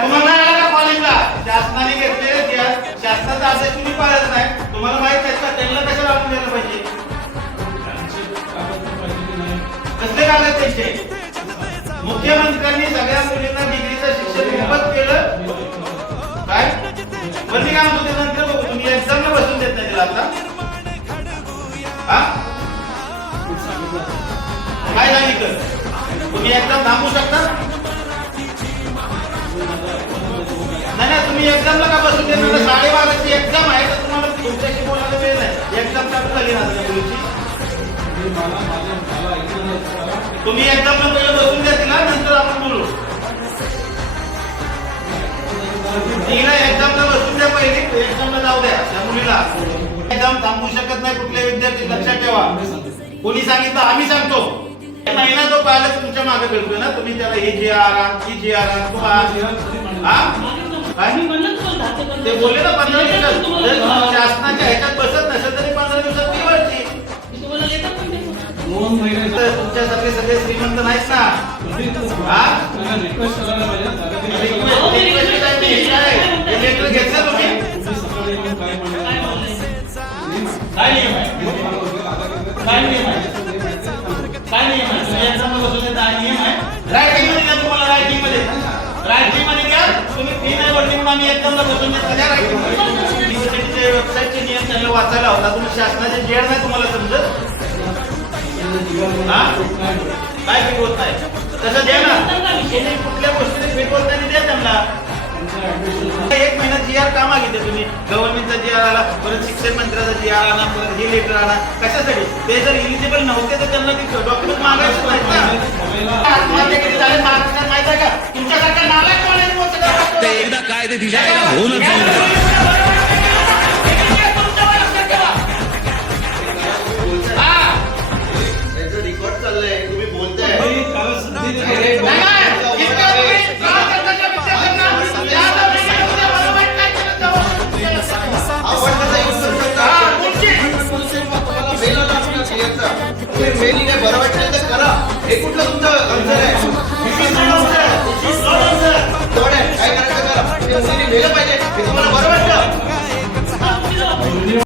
तुम्हाला नाही आला का कॉलेजला? शासनाने घेतलेले शासनाचा आदेश तुम्ही पाळत नाही. तुम्हाला माहित आहे का त्यांना कशाला आपण द्यायला पाहिजे? कसले कागद त्यांचे? मुख्यमंत्र्यांनी सगळ्या मुलींना डिग्रीचं शिक्षण मोफत केलं काय? वरती काय म्हणतो ते नंतर बघू. तुम्ही एक्झामला बसून देत नाही त्याला आता हा? काय सांगितलं? तुम्ही एक्झाम थांबवू शकता? नाही तुम्ही एक्झामला का बसून देत नाही? 12:30ची एक्झाम आहे तर तुम्हाला तुमच्याशी बोलायला वेळ नाही. एक्झाम चालू झाली ना मुलीची. तुम्ही एक्झामला पहिले बसून द्या तिला, नंतर आपण बोलू. तिला एक्झामला बसून द्या पहिले, एक्झामला जाऊ द्या त्या मुलीला. एक्झाम थांबवू शकत नाही कुठले विद्यार्थी, लक्षात ठेवा. कोणी सांगितलं? आम्ही सांगतो. महिना जो पाहिला तुमच्या मागे भेटतोय ना, तुम्ही त्याला हे जे आराम ती जे आराम ते बोलले ना 15 दिवसात. जर शासनाच्या ह्याच्यात बसत नसेल तरी 15 दिवसात ती वरची. तुमच्या सगळे श्रीमंत नाहीत ना. लेटर घेतलं तुम्ही? काय नियम आहे? काय नियम आहे? काय नियम आहे? एक्झामला बसून नियम आहे. रायटिंग मध्ये द्या तुम्हाला. रायटिंग मध्ये द्या. तुम्ही फी नाही भरली म्हणून आम्ही एक्झामला बसून देत नाही. युनिव्हर्सिटीचे वेबसाईटचे नियम त्यांना वाचायला होता. तुम्ही शासनाचे जेड नाही तुम्हाला समजत? काय फिट होत नाही तसं द्या ना. कुठल्या गोष्टीने फिट होत नाही द्या त्यांना. 1 महिना GR का मागितले तुम्ही? गव्हर्नमेंटचा GR आला, परत शिक्षण मंत्र्याचा GR आला, परत हे लेटर आला. कशासाठी? ते जर इलिजिबल नव्हते तर त्यांना डॉक्युमेंट मागायचं नाहीत ना. आत्महत्या किती झाले महाराष्ट्रात माहित आहे का? तुमच्यासारख्या नालायक कॉलेज एकदा काय ते दिसायला होऊनच रेकॉर्ड चाललंय, तुम्ही बोलताय. बरं वाटलं तर करा. हे कुठलं तुमचं आन्सर आहे? काय करायचं करा. मुलीने लिहिलं पाहिजे. हे तुम्हाला बरोबर